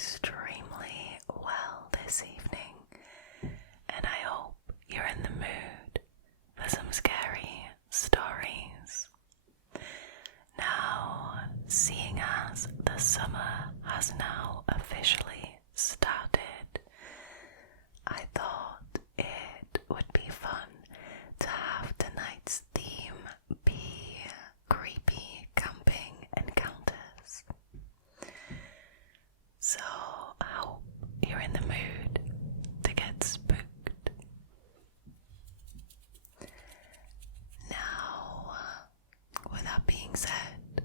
extremely well this evening, and I hope you're in the mood for some scary stories. Now, seeing as the summer has now officially started, I thought it would be fun to have tonight's theme be creepy camping encounters. So I hope you're in the mood to get spooked. Now, with that being said,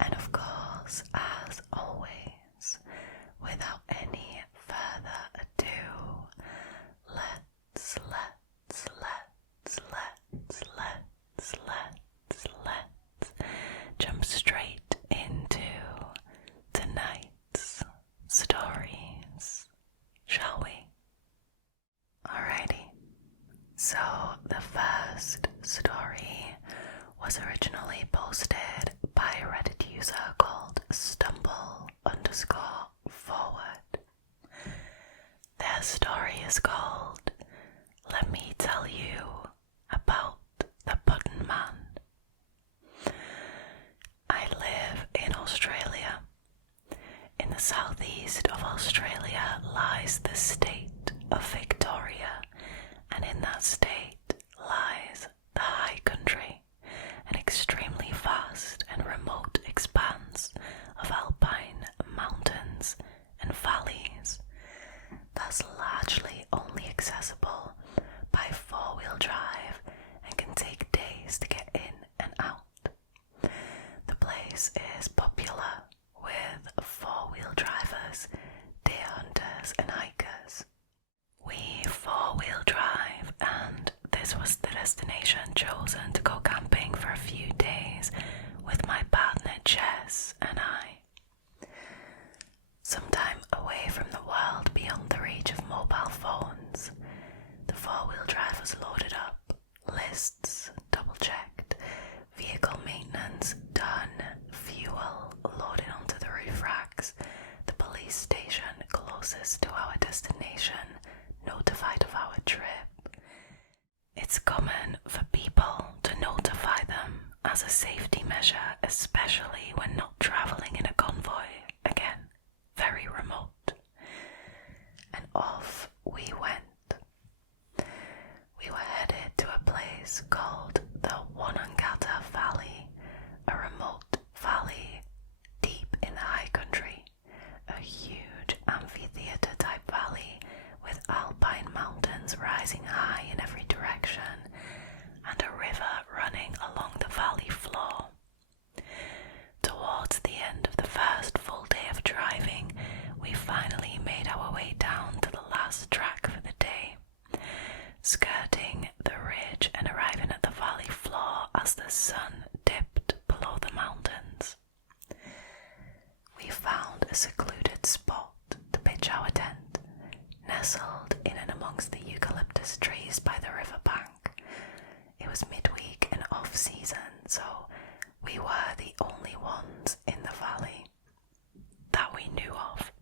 and of course, as always, without any further ado, let's jump straight into tonight's stories, shall we? Alrighty, so the first story was originally posted by a Reddit user called stumble_forward. Their story is called Let Me Tell You About the Button Man. I live in Australia. In the southeast of Australia lies the state of Victoria, and in that state lies the high country, an extremely vast and remote expanse of alpine mountains and valleys that's largely only accessible by four-wheel drive and can take days to get in and out. The place is popular with four-wheel drivers, deer hunters and hikers. We four-wheel drive, and this was the destination chosen to go camping for a few days with my partner Jess and I. Sometime away from the world beyond the reach of mobile phones, the four-wheel drive was loaded up, lists double-checked, vehicle maintenance done, fuel loaded onto the roof racks, the police station closest to our destination notified of our trip. It's common for people to notify them as a safety measure, especially when not travelling in a convoy. Again, very remote. And off we went. We were headed to a place called the Wonangata Valley, a remote valley deep in the high country, a huge amphitheatre type valley with alpine mountains rising high in every direction and a river running along the valley floor. Towards the end of the first full day of driving, we finally made our way down to the last track for the day, skirting the ridge and arriving at the valley floor as the sun dipped below the mountains. We found a secluded spot to pitch our tent, nestled in and amongst the eucalyptus trees by the riverbank. It was midweek and off-season, so we were the only ones in the valley that we knew of.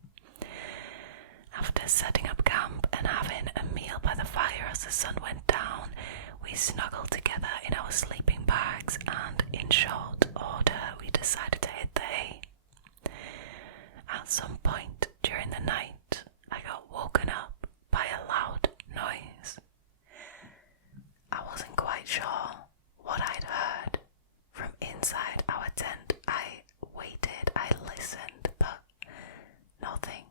After setting up camp and having a meal by the fire as the sun went down, we snuggled together in our sleeping bags and, in short order, we decided to hit the hay. At some point during the night, I got woken up by a loud noise. I wasn't quite sure what I'd heard. From inside our tent, I waited, I listened, but nothing.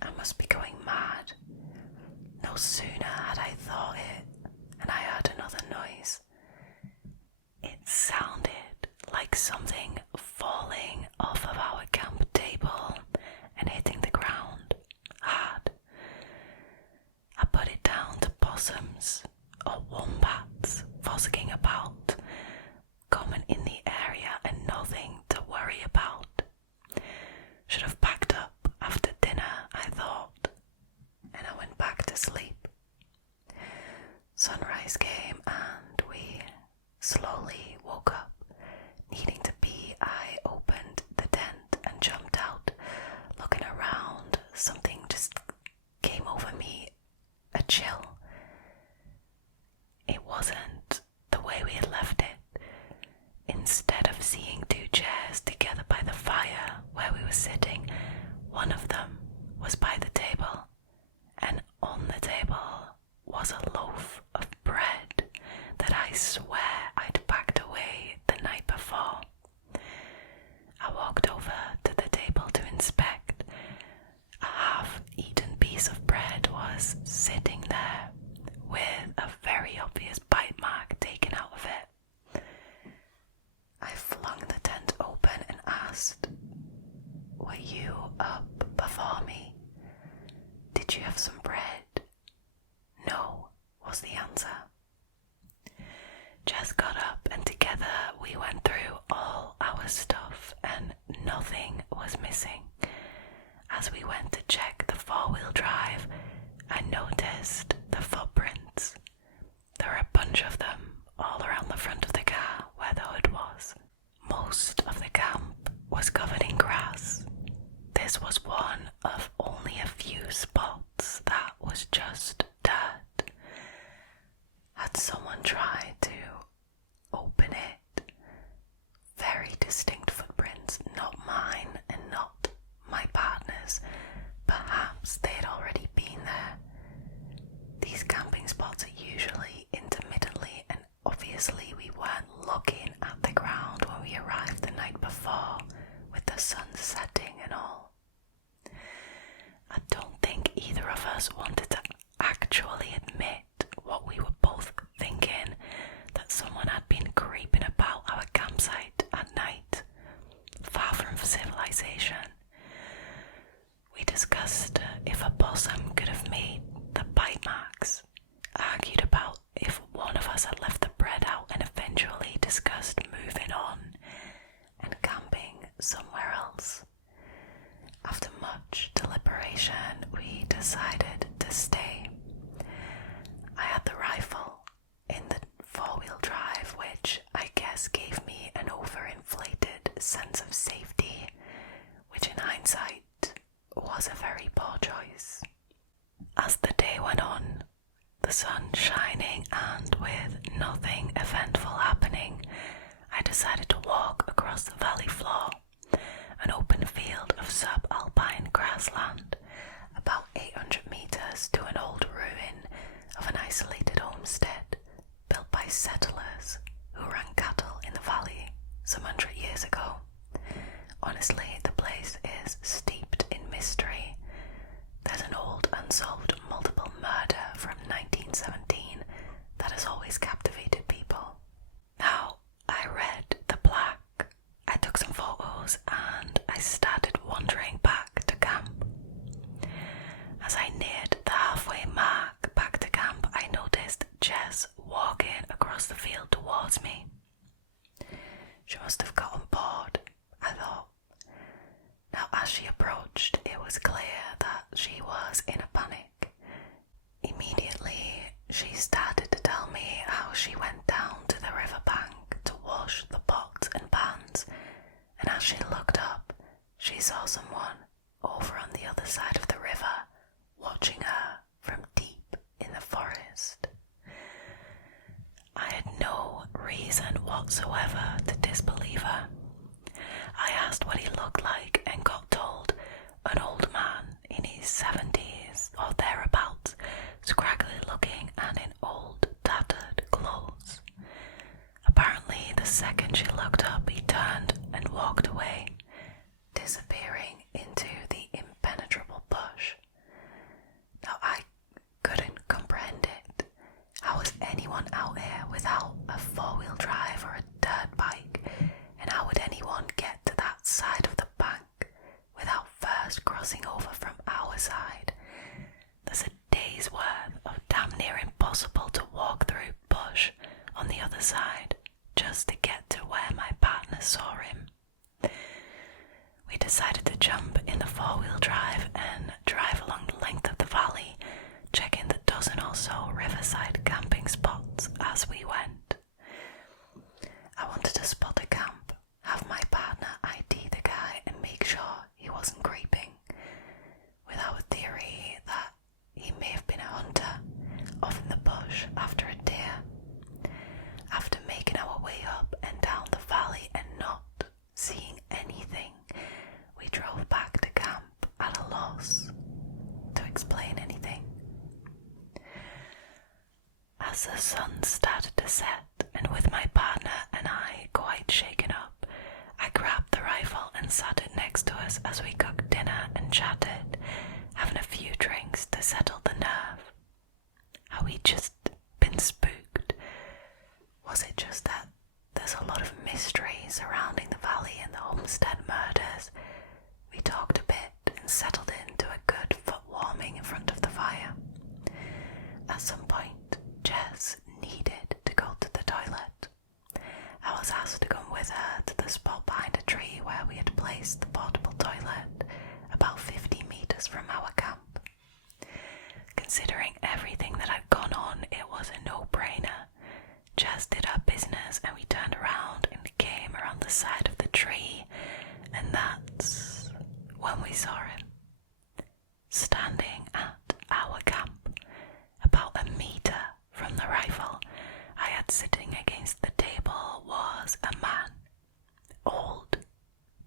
I must be going mad. No sooner had I thought it, and I heard another noise. It sounded like something falling off of our camp table and hitting the ground hard. I put it down to possums or wombats frolicking about, common in the area and nothing to worry about. Should have packed up after dinner, I thought, and I went back to sleep. Sunrise came and we slowly woke up. Needing to pee, I opened the tent and jumped out, One of them was by the table, and on the table was a loaf of bread that I swear I'd packed away the night before. I walked over to the table to inspect. A half-eaten piece of bread was sitting there with a very obvious bite mark taken out of it. I flung the tent open and asked, "Were you up before me? Did you have some bread?" "No," was the answer. Jess got up and together we went through all our stuff and nothing was missing. As we went to check the four-wheel drive, I noticed the footprints. There were a bunch of them all around the front of the car where the hood was. Most of the camp was covered in grass. This was one of only a few spots that was just dirt. Had someone tried to open it? Very distinct footprints, not mine and not my partner's. Perhaps they'd already been there. These camping spots are usually intermittently, and obviously we weren't looking at the ground when we arrived the night before, with the sun setting and all. I don't think either of us wanted to actually admit what we were both thinking, that someone had been creeping about our campsite at night, far from civilization. We discussed if a possum could have made the bite marks, argued about if one of us had left the bread out, and eventually discussed moving on and camping somewhere else. After much deliberation, we decided to stay. I had the rifle in the four-wheel drive, which I guess gave me an overinflated sense of safety, which in hindsight was a very poor choice. As the day went on, the sun shining and with nothing eventful happening, I decided to walk across the valley floor, an open field of subalpine grassland, about 800 meters to an old ruin of an isolated homestead built by settlers who ran cattle in the valley some 100 years ago. Honestly, the place is steeped in mystery. There's an old unsolved multiple murder from 1917 that has always captivated people. Now, I read the plaque, I took some photos, and I started wandering back to camp. As I neared the halfway mark back to camp, I noticed Jess walking across the field towards me. She must have gotten bored, I thought. Now, as she approached, it was clear that she was in a panic. Immediately, she started to tell me how she went down to the riverbank to wash the pots and pans, and as she looked up, she saw someone over on the other side of the river, watching her from deep in the forest. I had no reason whatsoever to disbelieve her. I asked what he looked like and got told an old man in his 70s or thereabouts, scraggly looking and in old tattered clothes. Apparently the second she looked up, he turned and walked away, disappearing into the impenetrable bush. Now I couldn't comprehend it. How was anyone out here without a four-wheel drive or a dirt bike? And how would anyone get to that side of the bank without first crossing over from our side? There's a day's worth of damn near impossible to walk through bush on the other side just to get to where my partner saw him. We decided to jump in the four-wheel drive and drive along the length of the valley, checking the dozen or so riverside camping spots as we went. I wanted to spot a camp, have my partner ID the guy and make sure he wasn't creeping, with our theory that he may have been a hunter off in the bush after a deer. After making our way up and down the valley and not seeing anything, we drove back to camp at and sat it next to us as we cooked dinner and chatted, having a few drinks to settle the nerve. Had we just been spooked? Was it just that there's a lot of mystery surrounding the valley and the Homestead murders? We talked a bit and settled into a good foot warming in front of the fire. At some point, Jess needed to go to the toilet. I was asked to come with her to the spot behind a tree where we had placed the portable toilet, about 50 meters from our camp. Considering everything that had gone on, it was a no-brainer. Jess did her business and we turned around and came around the side of the tree, and that's when we saw him. Standing at our camp, about a meter from the rifle I had sitting against the table, was a man. Old,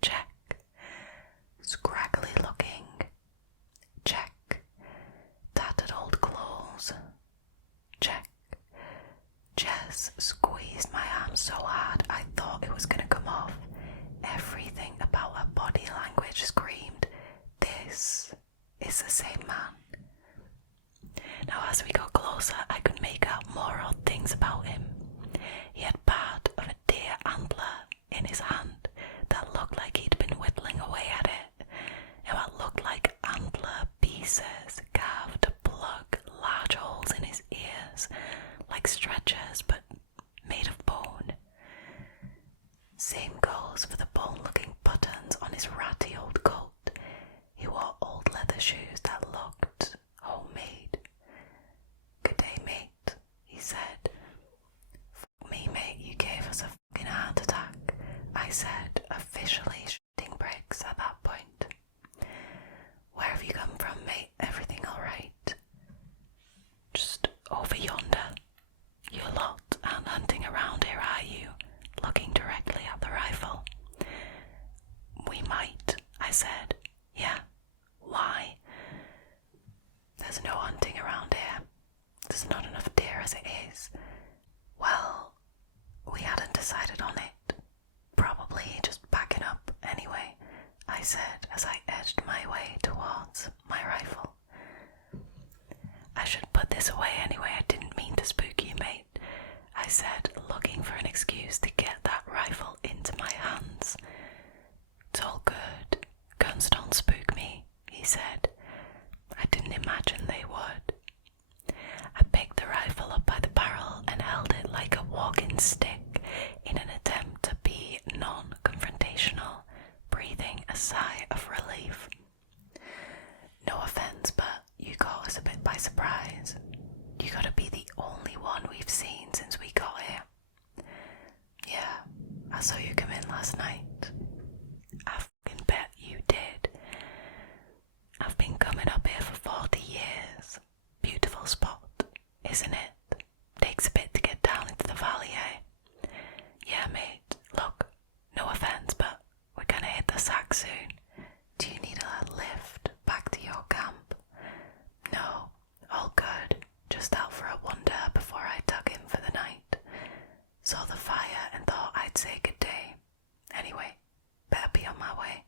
check. Scraggly looking, check. Tattered old clothes, check. Jess squeezed my arm so hard I thought it was going to come off. Everything about her body language screamed, "This is the same man." Now as we got closer, I could make out more odd things about him. He had part of a deer antler in his hand that looked like he'd been whittling away at it, and what looked like antler pieces carved to plug large holes in his ears, like stretchers, but made of bone. Same goes for the bone-looking buttons on his ratty old coat. He wore old leather shoes that looked homemade. "Good day, mate," he said. "Fuck me, mate, you gave us a fucking heart attack," I said, officially shooting bricks at that point. "Where have you come from, mate? Everything alright?" "Just over yonder. You lot aren't hunting around here, are you?" Looking directly at the rifle. "We might," I said. "Yeah, why?" "There's no hunting around here. There's not enough deer as it is." "Well, we hadn't decided on it. Probably just backing up anyway," I said as I edged my way towards my rifle. "I should put this away anyway, I didn't mean to spook you, mate," I said, looking for an excuse to get that rifle into my hands. "It's all good. Guns don't spook me," he said. I didn't imagine they would. I picked the rifle up by the barrel and held it like a walking stick in an attempt to be non-confrontational, breathing a sigh of relief. "No offense, but you caught us a bit by surprise. You gotta be the only one we've seen since we got here." "Yeah, I saw you come in last night." "I fucking bet you did. I've been coming up here for 40 years. Beautiful spot, isn't it? Takes a bit to get down into the valley, eh?" "Yeah, mate, look, no offense, but we're gonna hit the sack soon. Do you need a lift back to your camp?" "No, all good. Just out for a wander before I dug in for the night. Saw the fire and thought I'd say good day. Anyway, better be on my way."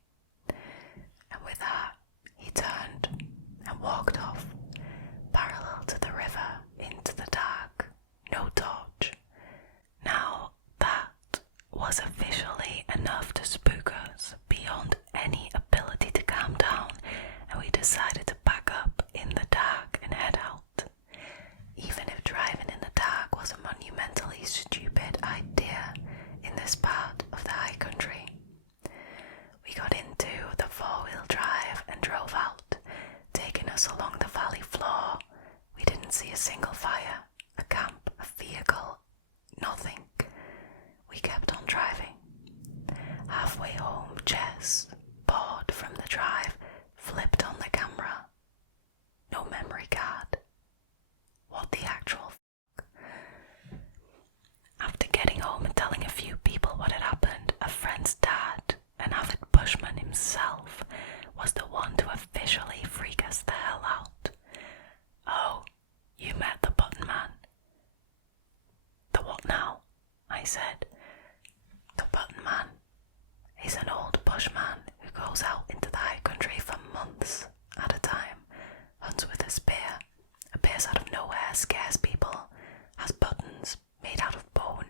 And with that, he turned and walked off, parallel to the river, into the dark, no torch. Now that was officially enough to spook us beyond any ability to calm down, and we decided to back up in the dark and head out. Even if driving in the dark was a monumentally stupid idea in this part of the high country. We got into the four-wheel drive and drove out, taking us along the valley floor. We didn't see a single fire, a camp, a vehicle, nothing. We kept on driving. Halfway home, Jess, bored from the drive, flipped on the camera. No memory card. What the actual fuck? After getting home and telling a few people what had happened, a friend's dad, an avid bushman himself, was the one to officially freak us the hell out. "Oh, you met the button man." "The what now?" I said. "The button man. He's an old bushman who goes out into the high country for months at a time, hunts with a spear, appears out of nowhere, scares people, has buttons made out of bone.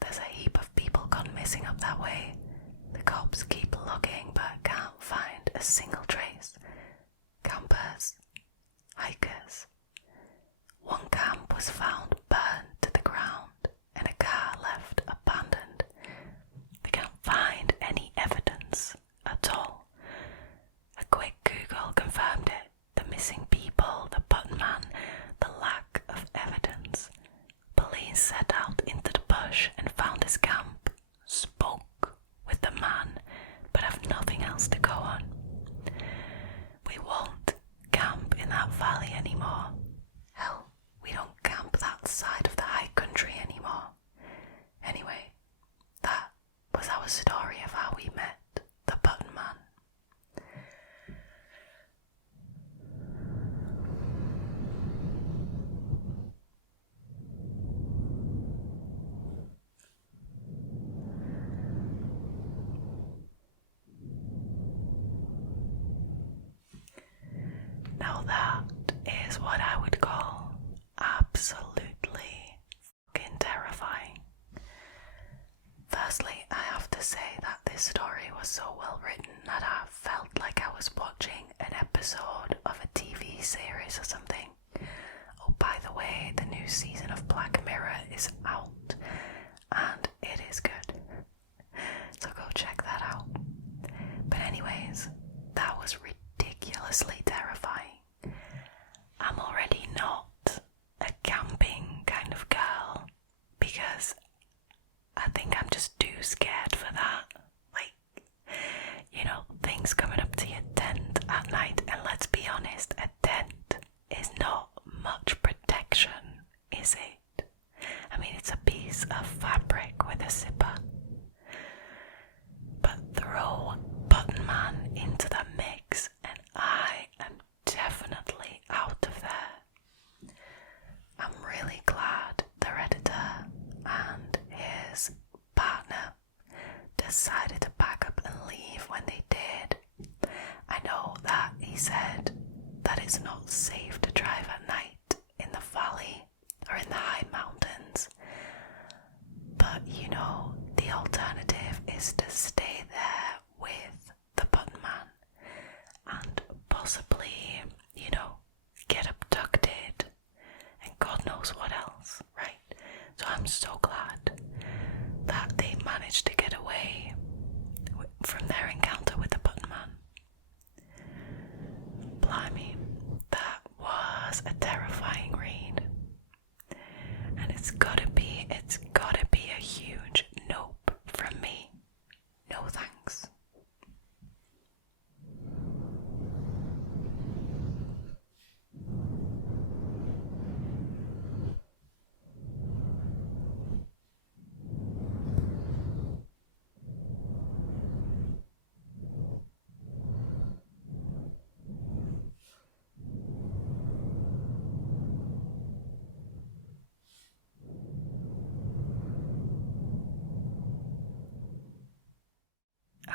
There's a heap of people gone missing up that way. The cops keep looking but can't find a single trace. Campers, hikers. One camp was found burned to the ground and a car left abandoned. They can't find any evidence at all. A quick Google confirmed it. The missing people, the button man, the lack of evidence. Police set out into the bush and found his camp, spoke with the man, but have nothing else to go on. We won't camp in that valley anymore. Hell, we don't camp that side of the high country anymore. Anyway, that was our story of how we met the button man. Now that is what I would call absolutely fucking terrifying. Firstly, I have to say that this story was so well written that I felt like I was watching an episode of a TV series or something. Oh, by the way, the new season of Black Mirror is out, and it is good. So go check that out. But anyways, that was ridiculously terrifying. I'm already not a camping kind of girl because I think I'm just too scared for that. Like, you know, things coming up to your tent at night, and let's be honest, a tent is not much protection, is it? I mean, it's a piece of fabric with a zipper. But throw Button Man into the mix and I am definitely out of there. I'm really glad the Redditor and his partner decided to pack up and leave when they did. I know that he said that it's not safe to drive at night in the valley or in the high mountains, but you know, the alternative is to stay there with the Button Man and possibly, you know, get abducted and God knows what else, right? So I'm so glad that they managed to get away from their encounter with the Button Man. Blimey, that was a terrifying read. And it's gotta be a huge nope from me. No thanks.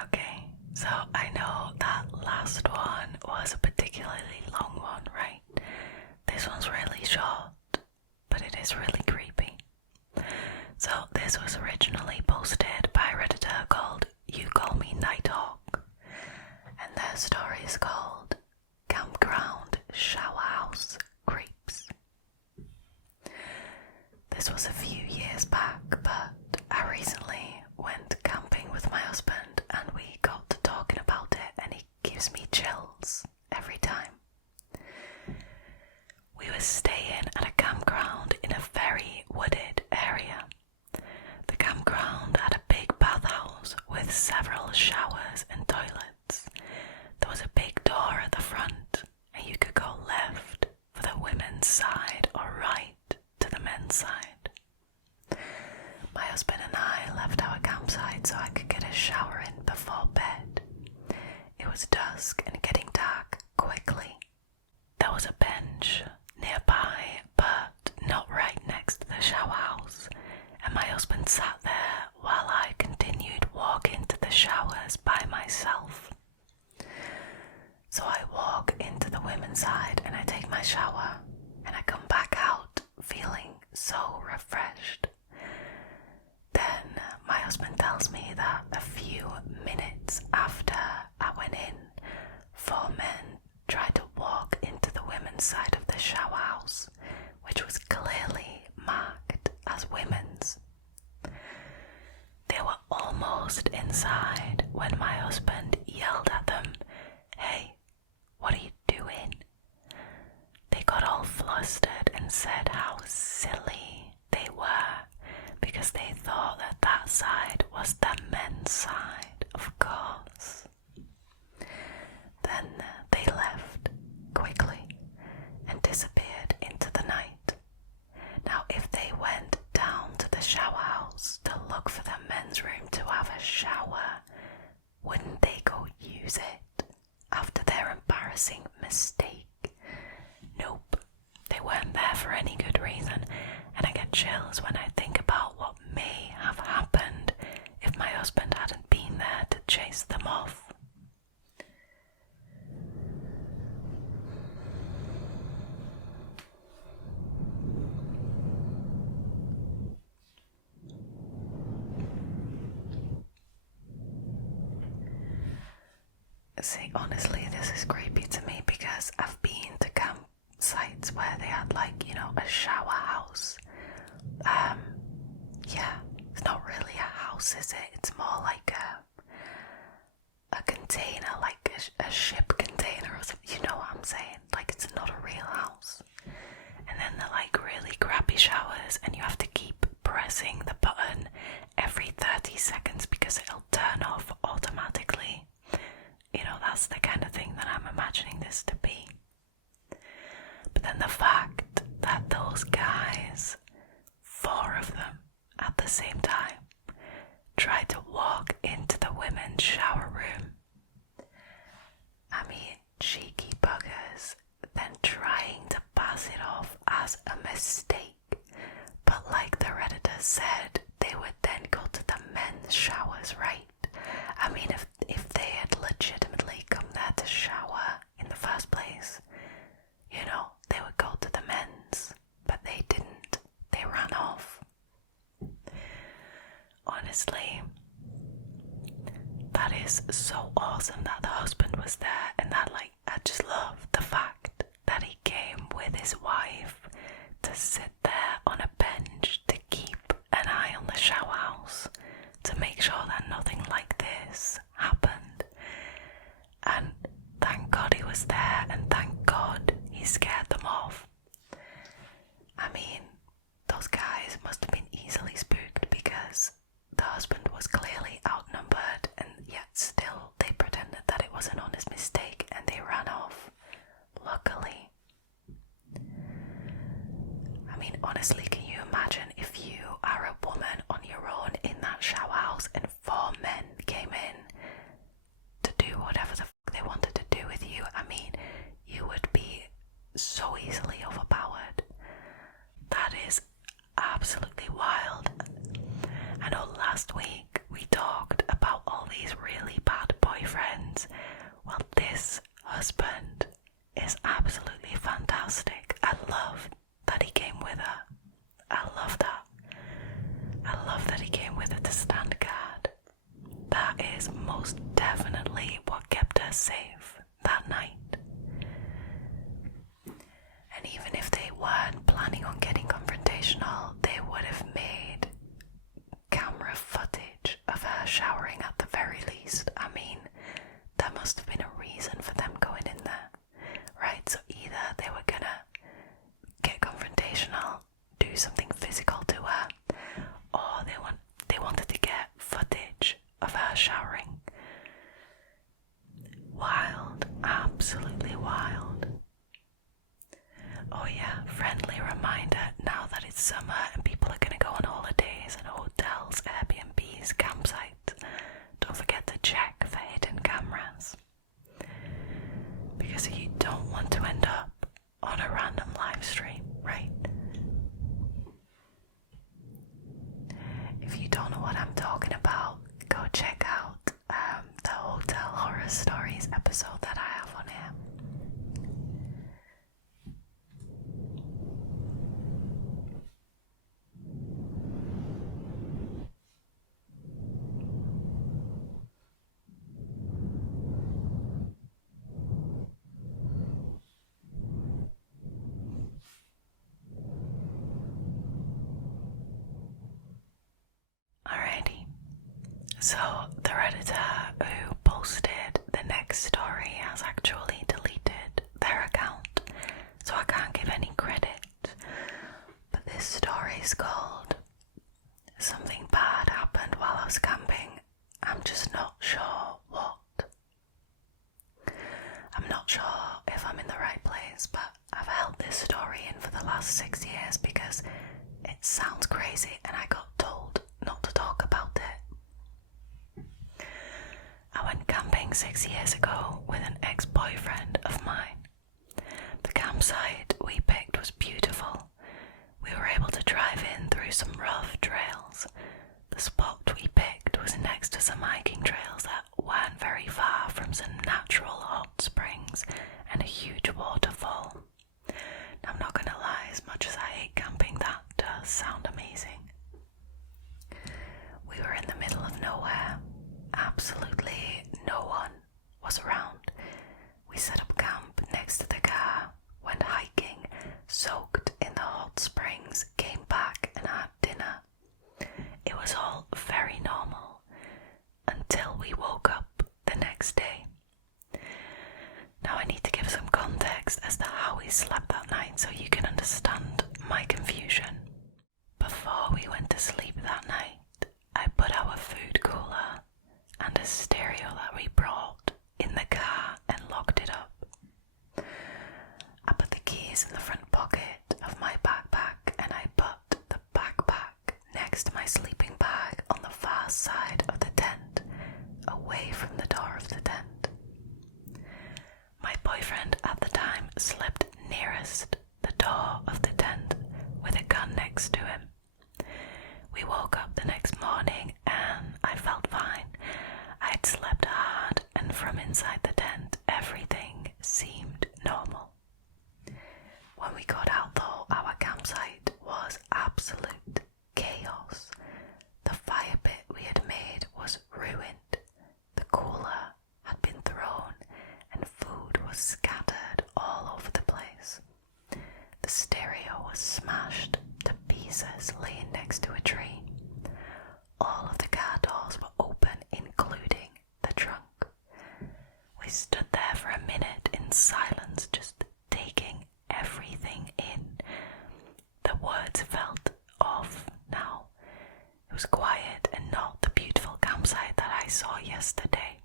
Okay, so I know that last one was a particularly long one, right? This one's really short, but it is really creepy. So this was originally posted by a Redditor called UcallmeNightHawk, and their story is called Campground Shower House Creeps. This was a few years back, but I recently went camping with my husband and we got to talking about it and it gives me chills every time. We were staying at a campground in a very wooded area. The campground had a big bathhouse with several showers and toilets. There was a big door at the front and you could go left for the women's side or right to the men's side. My husband and I left our campsite so I could get a shower in before bed. It was dusk and getting dark quickly. There was a bench nearby, but not right next to the shower house, and my husband sat there while I continued walking to the showers inside when my husband yelled at them, "Hey, what are you doing?" They got all flustered and said how silly they were because they thought that that side was the men's side, of course. Then they left quickly and disappeared into the night. Now, if they went down to the shower house to look for the men's room to have a shower, wouldn't they go use it after their embarrassing mistake? Nope, they weren't there for any good reason, and I get chills when I think about what may have happened if my husband hadn't been there to chase them off. See, honestly, this is creepy to me because I've been to campsites where they had, like, a shower house. Yeah, it's not really a house, is it? It's more like a container, like a ship container or something. You know what I'm saying? Like, it's not a real house. And then they're like really crappy showers, and you have to keep pressing the button every 30 seconds because it'll turn off automatically. That's the kind of thing that I'm imagining this to be. But then the fact that those guys, 4 of them at the same time, tried to walk into the women's shower room. I mean, cheeky buggers, then trying to pass it off as a mistake. But like the Redditor said, they would then go to the men's showers, right? I mean, if they had legitimately come there to shower in the first place, they would go to the men's, but they didn't. They ran off. Honestly, that is so awesome that the husband was there, and that, I just love the fact that he came with his wife to sit there on a bench to keep an eye on the shower house, to make sure that nothing like this happened. And thank God he was there, and thank God he scared them off. I mean, those guys must have been easily spooked because the husband was clearly outnumbered, and yet still they pretended that it was an honest mistake and they ran off. Luckily. I mean, honestly, can you imagine if you are a woman on your own in that shower house and 4 men came in to do whatever the fuck they wanted to do with you? I mean, you would be so easily overpowered. That is absolutely wild. I know last week we talked about all these really bad boyfriends. Well, this husband is absolutely fantastic. I love that he came with her. I love that. I love that he came with her to stand guard. That is most definitely what kept her safe that night. And even if they weren't planning on getting confrontational, they would have made camera footage of her showering at the very least. I mean, there must have been a reason for them going in there, right? So either they were gonna get confrontational, do something physical to her, or they wanted to get footage of her showering. Wild, absolutely wild. Oh yeah, friendly reminder, now that it's summer and people are gonna go on holidays and hotels, Airbnbs, campsites, don't forget to check for hidden cameras. Because you don't want to end up on a random live stream, right? If you don't know what I'm talking about, go check out the Hotel Horror Stories episode that I have on here. So the Redditor who posted the next story has actually deleted their account, so I can't give any credit. But this story is called Something Bad Happened While I Was Camping. I'm just not sure what. I'm not sure if I'm in the right place, but I've held this story in for the last 6 years because it sounds crazy and I got told not to talk about it. I went camping 6 years ago with an ex-boyfriend of mine. The campsite we picked was beautiful. We were able to drive in through some rough trails. The spot we picked was next to some hiking trails that weren't very far from some natural hot springs and a huge waterfall. Now, I'm not gonna lie, as much as I hate camping, that does sound amazing. We were in the middle of nowhere. Absolutely no one was around. We set up camp next to the car, went hiking, soaked in the hot springs, came back and had dinner. It was all very normal until we woke up the next day. Now I need to give some context as to how we slept that night so you can understand my confusion. Before we went to sleep that night, I put our food cooler and a stereo that we brought in the car and locked it up. I put the keys in the front pocket of my backpack and I put the backpack next to my sleeping bag on the far side of the tent, away from the door of the tent. My boyfriend at the time slept nearest the door of the tent with a gun next to him. We woke up the next morning and I felt fine. I had slept hard and from inside the tent everything seemed normal. When we got out though, our campsite was absolute chaos. The fire pit we had made was ruined. The cooler had been thrown and food was scattered all over the place. The stereo was smashed to pieces laying next to a tree. All of the car doors were open, including the trunk. We stood there for a minute in silence, just taking everything in. The words felt off now. It was quiet and not the beautiful campsite that I saw yesterday.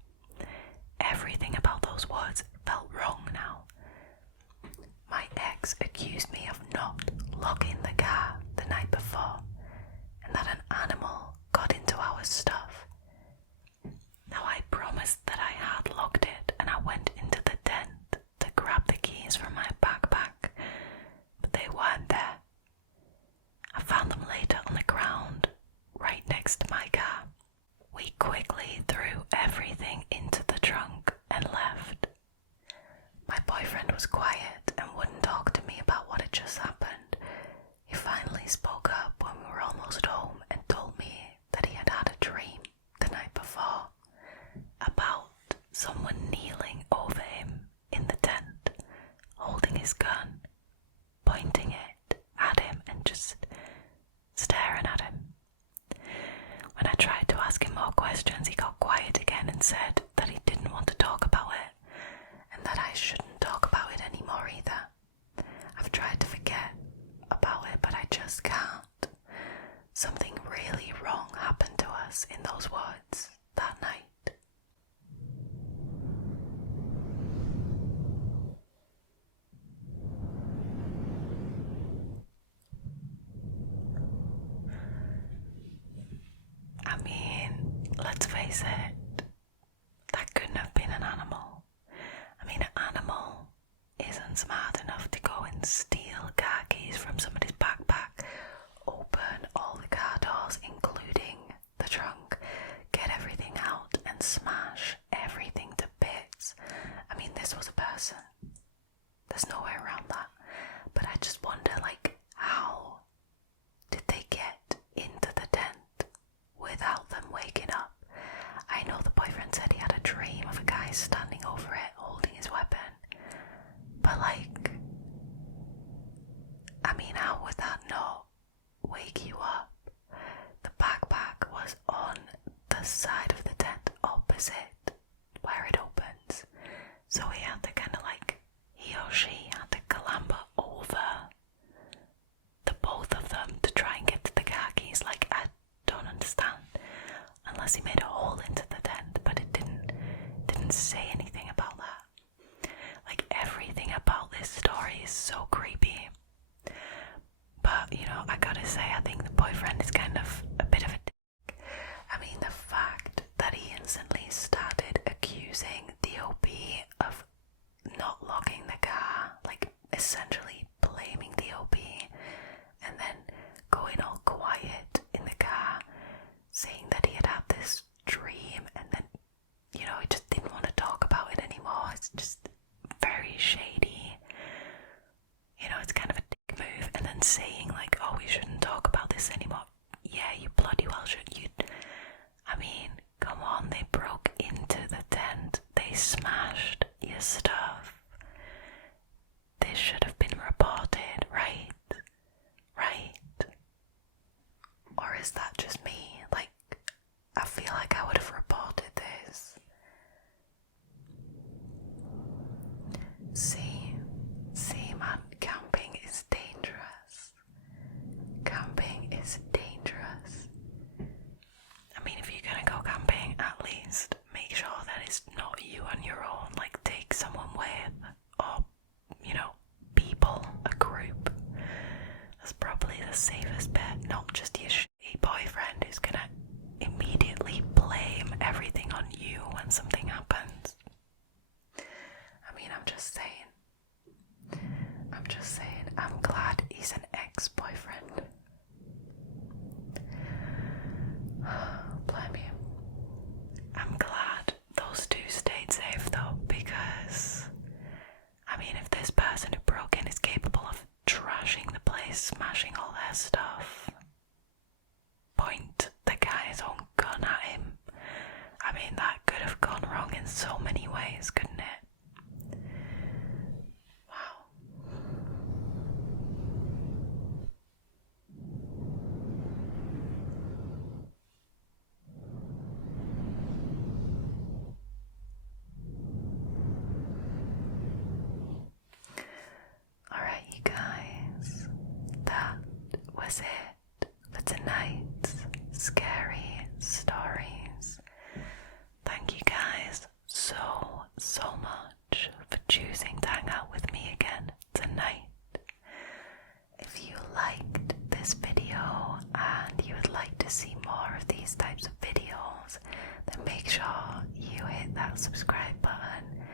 Everything about those words felt wrong now. My ex accused me of not locking the car the night before, and that an animal got into our stuff. Now I promised that I had locked it and I went into the tent to grab the keys from my backpack, but they weren't there. I found them later on the ground, right next to my car. We quickly threw everything into the trunk and left. My boyfriend was quiet and wouldn't talk to me about what had just happened. He finally spoke up when we were almost home and told me that he had had a dream the night before about someone kneeling over him in the tent, holding his gun, pointing it at him and just staring at him. When I tried to ask him more questions, he got quiet again and said that he didn't want to talk about it and that I shouldn't talk about it anymore either. I've tried to forget about it, but I just can't. Something really wrong happened to us in those woods that night. I mean, let's face it, that couldn't have been an animal. I mean, an animal isn't smart enough to go and steal car keys from somebody's backpack, open all the car doors, including the trunk, get everything out and smash everything to bits. I mean, this was a person. There's no way around that. But I just wonder, how did they get into the tent without them waking up? I know the boyfriend said he had a dream of a guy standing over it, holding his weapon. But how would that not wake you up? The backpack was on the side of the tent, is it where it opens. So he had to kind of like, he or she had to clamber over the both of them to try and get to the car keys. Like, I don't understand. Unless he made a hole into the tent, but it didn't say anything about that. Like, everything about this story is so creepy. But, you know, I gotta say, I think the boyfriend is kind of a bit of a dick. I mean, the fact that he instantly started accusing the OP of not locking the car, like essentially blaming the OP, and then going all quiet in the car, saying that he had had this dream, and then, you know, he just didn't want to talk about it anymore. It's just very shady. You know, it's kind of a dick move. And then saying like, oh, we shouldn't talk about this anymore. Yeah, you bloody well should. I mean, come on, they broke into the tent. They smashed your stuff. This should have been reported, right? Right? Or is that just me? Like, I feel like I would have reported this. See, man, camping is dangerous. Camping is dangerous. I mean, if you're gonna go camping, at least make sure that it's not you on your own. Like, take someone with, or, you know, people, a group. That's probably the safest bet, not just your shitty boyfriend who's gonna immediately blame everything on you when something happens. I mean, I'm just saying, I'm glad he's an ex-boyfriend. Blame you. I'm glad those two stayed safe though, because, I mean, if this person who broke in is capable of trashing the place, smashing all their stuff, point the guy's own gun at him, I mean, that could have gone wrong in so many ways, couldn't it? Wow. Alright, you guys, that was it for tonight's scary stories. Thank you guys so much for choosing to hang out with me again tonight. If you liked this video and you would like to see more of these types of videos, then make sure you hit that subscribe button,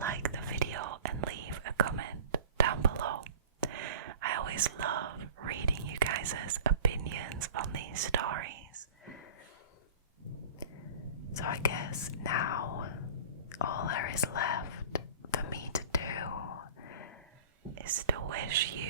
like the video, and leave a comment down below. I always love reading you guys' opinions on these stories. So I guess now all there is left for me to do is to wish you